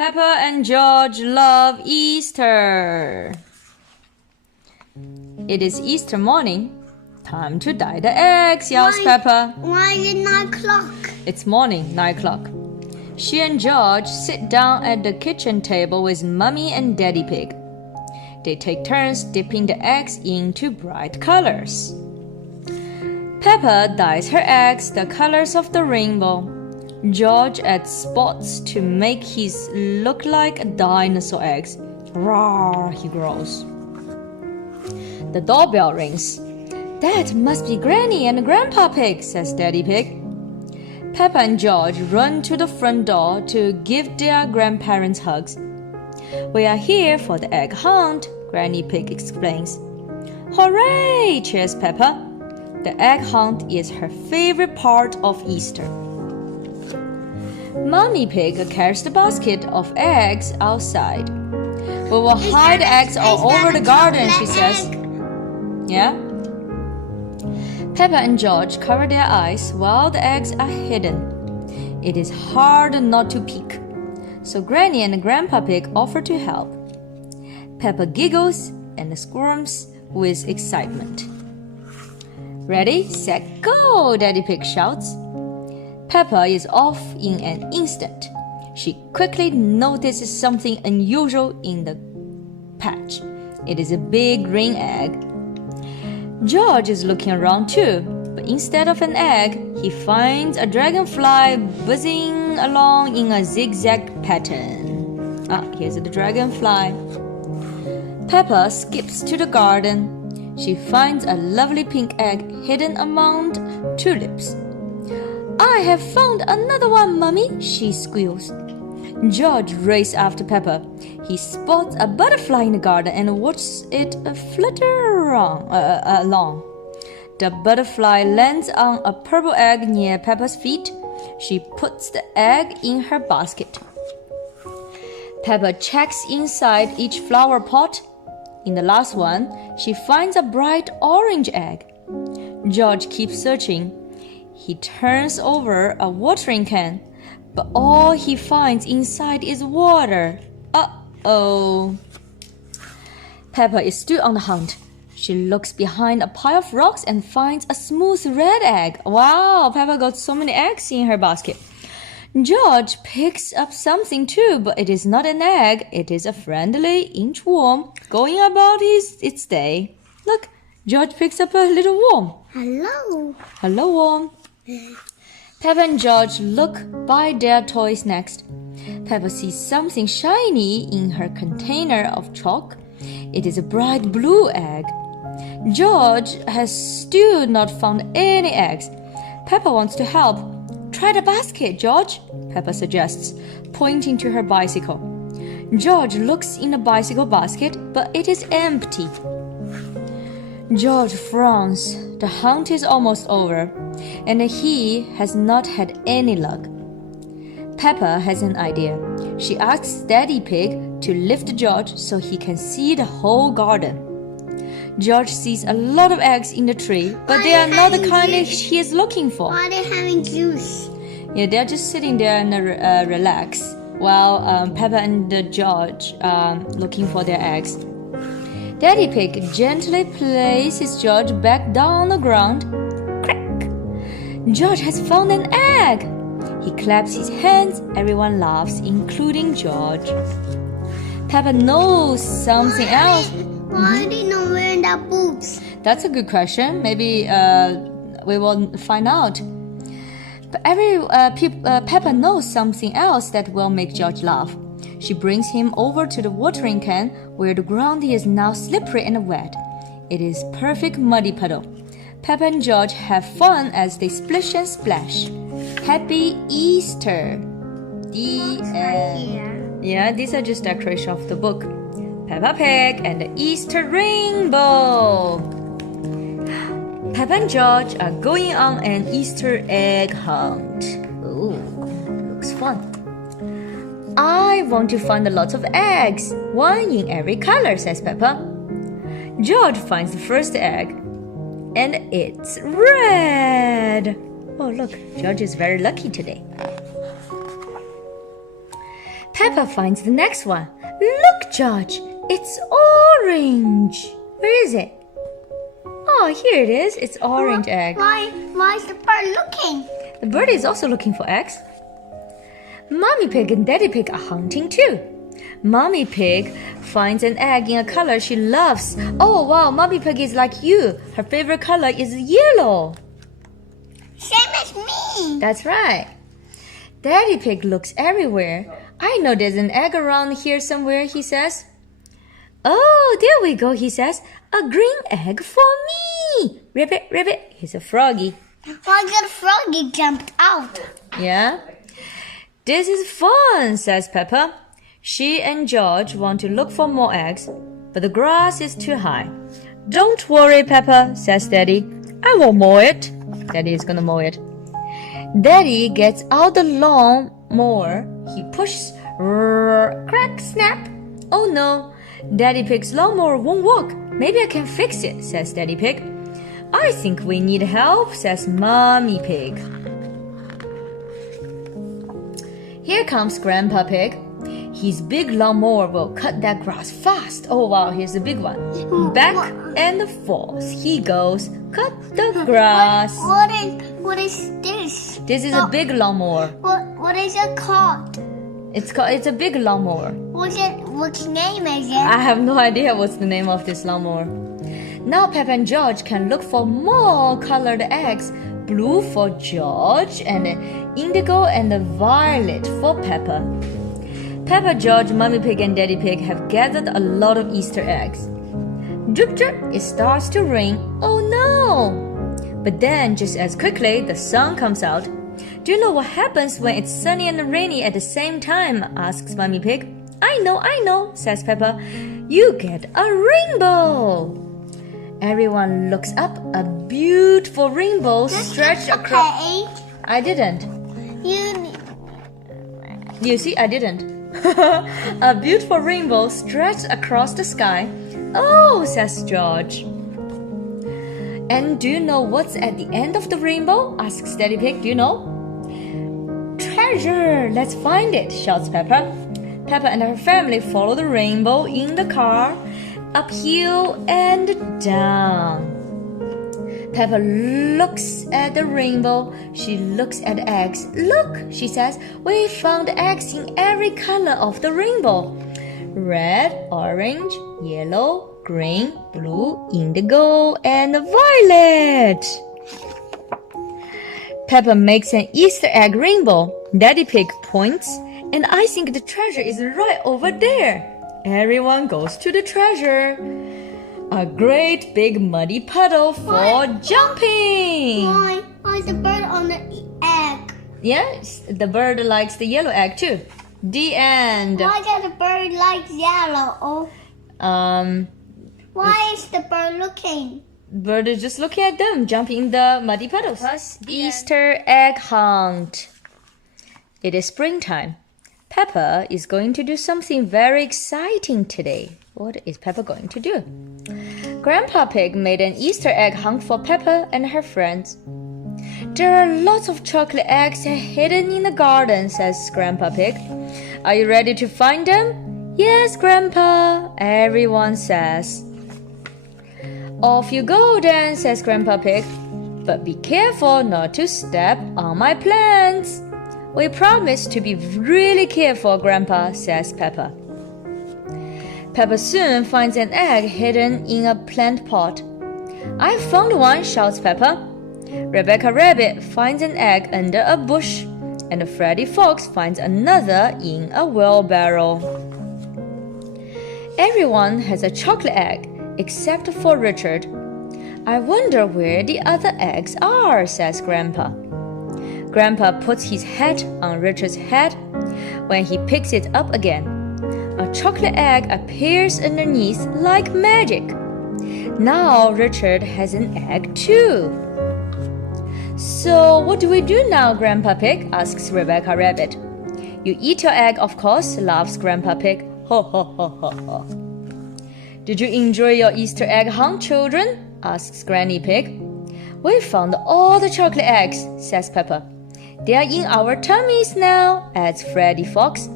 Peppa and George love Easter. It is Easter morning. Time to dye the eggs, yells Peppa. Why is it 9 o'clock? It's morning, 9 o'clock. She and George sit down at the kitchen table with Mummy and Daddy Pig. They take turns dipping the eggs into bright colors. Peppa dyes her eggs the colors of the rainbow. George adds spots to make his look like dinosaur eggs. Roar, he growls. The doorbell rings. That must be Granny and Grandpa Pig, says Daddy Pig. Peppa and George run to the front door to give their grandparents hugs. We are here for the egg hunt, Granny Pig explains. Hooray, cheers Peppa. The egg hunt is her favorite part of Easter. Mummy Pig carries the basket of eggs outside. We will hide eggs all over the garden, she says. Yeah? Peppa and George cover their eyes while the eggs are hidden. It is hard not to peek, so Granny and Grandpa Pig offer to help. Peppa giggles and squirms with excitement. Ready, set, go, Daddy Pig shouts. Peppa is off in an instant. She quickly notices something unusual in the patch. It is a big green egg. George is looking around too, but instead of an egg, he finds a dragonfly buzzing along in a zigzag pattern. Here's the dragonfly. Peppa skips to the garden. She finds a lovely pink egg hidden among tulips. I have found another one, Mummy, she squeals. George races after Peppa. He spots a butterfly in the garden and watches it flutter along. The butterfly lands on a purple egg near Peppa's feet. She puts the egg in her basket. Peppa checks inside each flower pot. In the last one, she finds a bright orange egg. George keeps searching. He turns over a watering can, but all he finds inside is water. Uh-oh. Peppa is still on the hunt. She looks behind a pile of rocks and finds a smooth red egg. Wow, Peppa got so many eggs in her basket. George picks up something too, but it is not an egg. It is a friendly inchworm going about its day. Look, George picks up a little worm. Hello. Hello, worm. Peppa and George look by their toys next. Peppa sees something shiny in her container of chalk. It is a bright blue egg. George has still not found any eggs. Peppa wants to help. Try the basket, George, Peppa suggests, pointing to her bicycle. George looks in the bicycle basket, but it is empty. George frowns. The hunt is almost over, and he has not had any luck. Peppa has an idea. She asks Daddy Pig to lift George so he can see the whole garden. George sees a lot of eggs in the tree, but they are not the kind he is looking for. Why are they having juice? Yeah, they're just sitting there and relax while Peppa and George looking for their eggs. Daddy Pig gently places George back down on the ground. Crack! George has found an egg! He claps his hands. Everyone laughs, including George. Peppa knows something else. Why are they not wearing their boots? That's a good question. Maybe we will find out. But Peppa knows something else that will make George laugh. She brings him over to the watering can where the ground is now slippery and wet. It is perfect muddy puddle. Peppa and George have fun as they splish and splash. Happy Easter! The end. Yeah, these are just decoration of the book. Peppa Pig and the Easter Rainbow. Peppa and George are going on an Easter egg hunt. Ooh, looks fun. I want to find a lot of eggs, one in every color, says Peppa. George finds the first egg, and it's red. Oh, look, George is very lucky today. Peppa finds the next one. Look, George, it's orange. Where is it? Oh, here it is. It's orange egg. Why is the bird looking? The bird is also looking for eggs. Mommy Pig and Daddy Pig are hunting too. Mommy Pig finds an egg in a color she loves. Oh wow, Mommy Pig is like you. Her favorite color is yellow. Same as me. That's right. Daddy Pig looks everywhere. I know there's an egg around here somewhere, he says. Oh, there we go, he says. A green egg for me. Ribbit, ribbit. Here's a froggy. Why did the froggy jumped out? Yeah? This is fun, says Peppa. She and George want to look for more eggs, but the grass is too high. Don't worry, Peppa, says Daddy. I will mow it. Daddy is gonna mow it. Daddy gets out the lawn mower. He pushes, crack, snap. Oh no, Daddy Pig's lawnmower won't work. Maybe I can fix it, says Daddy Pig. I think we need help, says Mommy Pig. Here comes Grandpa Pig. His big lawnmower will cut that grass fast. Oh wow, here's the big one. Back and forth he goes. Cut the grass. What is this? This is a big lawnmower. What is it called? It's a big lawnmower. Which name is it? I have no idea what's the name of this lawnmower. Now Peppa and George can look for more colored eggs. Blue for George and indigo and violet for Peppa. Peppa, George, Mommy Pig and Daddy Pig have gathered a lot of Easter eggs. Drip drip, it starts to rain. Oh no! But then just as quickly the sun comes out. Do you know what happens when it's sunny and rainy at the same time? Asks Mommy Pig. I know, says Peppa. You get a rainbow. Everyone looks up. A beautiful rainbow stretched across. I didn't. You see, I didn't. A beautiful rainbow stretched across the sky. Oh, says George. And do you know what's at the end of the rainbow? Asks Daddy Pig. Do you know? Treasure! Let's find it, shouts Peppa. Peppa and her family follow the rainbow in the car, uphill and down. Peppa looks at the rainbow. She looks at eggs. Look, she says, we found eggs in every color of the rainbow. Red, orange, yellow, green, blue, indigo, and violet. Peppa makes an Easter egg rainbow. Daddy Pig points, and I think the treasure is right over there. Everyone goes to the treasure. A great big muddy puddle for jumping. Why is the bird on the egg? Yes, the bird likes the yellow egg too. The end. Why does the bird like yellow? Why is the bird looking? Bird is just looking at them, jumping in the muddy puddles. Easter egg hunt. It is springtime. Peppa is going to do something very exciting today. What is Peppa going to do? Grandpa Pig made an Easter egg hunt for Peppa and her friends. There are lots of chocolate eggs hidden in the garden, says Grandpa Pig. Are you ready to find them? Yes, Grandpa, everyone says. Off you go then, says Grandpa Pig. But be careful not to step on my plants. We promise to be really careful, Grandpa, says Peppa. Peppa soon finds an egg hidden in a plant pot. I found one, shouts Peppa. Rebecca Rabbit finds an egg under a bush, and Freddy Fox finds another in a wheelbarrow. Everyone has a chocolate egg, except for Richard. I wonder where the other eggs are, says Grandpa. Grandpa puts his hat on Richard's head. When he picks it up again, a chocolate egg appears underneath like magic. Now Richard has an egg too. So what do we do now, Grandpa Pig? Asks Rebecca Rabbit. You eat your egg, of course, laughs Grandpa Pig. Ho ho ho ho ho. Did you enjoy your Easter egg hunt, children? Asks Granny Pig. We found all the chocolate eggs, says Peppa. They are in our tummies now, adds Freddy Fox.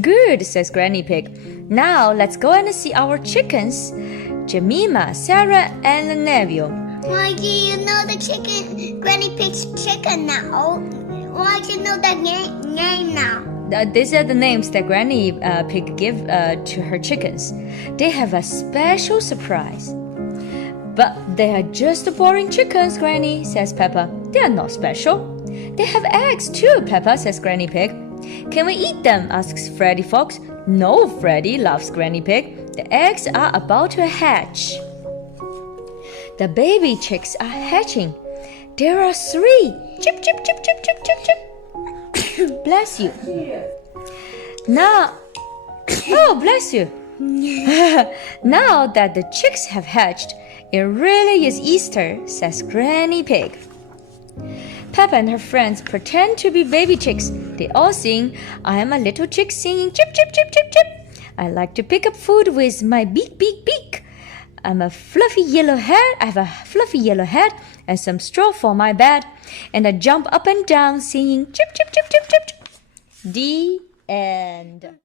Good, says Granny Pig. Now let's go and see our chickens, Jemima, Sarah, and Neville. Why do you know the chicken? Granny Pig's chicken now. Why do you know that name now? These are the names that Granny Pig give to her chickens. They have a special surprise. But they are just boring chickens, Granny, says Peppa. They are not special. They have eggs too, Peppa, says Granny Pig. Can we eat them? Asks Freddy Fox. No, Freddy, laughs Granny Pig. The eggs are about to hatch. The baby chicks are hatching. There are 3. Chip, chip, chip, chip, chip, chip, chip. Bless you. Now, oh, bless you. Now that the chicks have hatched, it really is Easter, says Granny Pig. Peppa and her friends pretend to be baby chicks. They all sing, I am a little chick singing chip, chip, chip, chip, chip. I like to pick up food with my beak, beak, beak. I have a fluffy yellow head and some straw for my bed. And I jump up and down singing chip, chip, chip, chip, chip. The end.